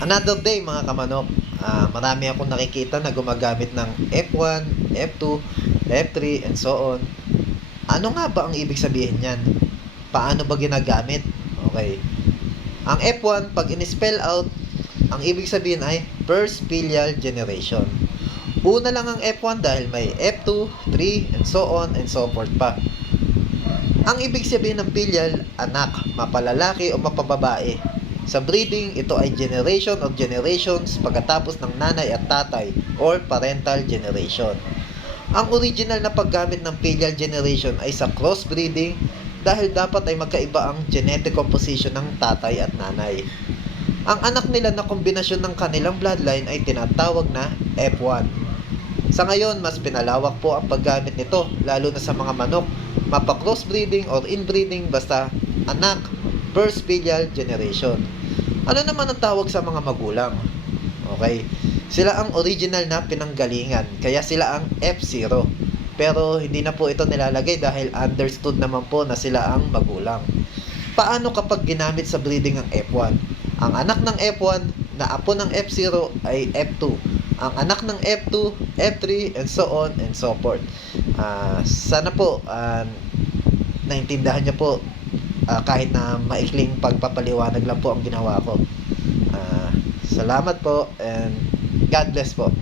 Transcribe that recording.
Another day mga kamanok. Ah, marami akong nakikita na gumagamit ng F1, F2, F3, and so on. Ano nga ba ang ibig sabihin niyan? Paano ba ginagamit? Okay. Ang F1, pag in-spell out, ang ibig sabihin ay first filial generation. Una lang ang F1 dahil may F2, 3, and so on and so forth pa. Ang ibig sabihin ng filial, anak, mapalalaki o mapababae. Sa breeding, ito ay generation of generations pagkatapos ng nanay at tatay or parental generation. Ang original na paggamit ng filial generation ay sa crossbreeding dahil dapat ay magkaiba ang genetic composition ng tatay at nanay. Ang anak nila na kombinasyon ng kanilang bloodline ay tinatawag na F1. Sa ngayon, mas pinalawak po ang paggamit nito, lalo na sa mga manok, mapa-crossbreeding or inbreeding basta anak, first filial generation. Ano naman ang tawag sa mga magulang? Okay, sila ang original na pinanggalingan, kaya sila ang F0. Pero hindi na po ito nilalagay dahil understood naman po na sila ang magulang. Paano kapag ginamit sa breeding ang F1? Ang anak ng F1 na apo ng F0 ay F2. Ang anak ng F2, F3, and so on and so forth. Ah, sana po ah, naintindihan niyo po ah, kahit na maikling pagpapaliwanag lang po ang ginawa ko. Ah, salamat po and God bless po.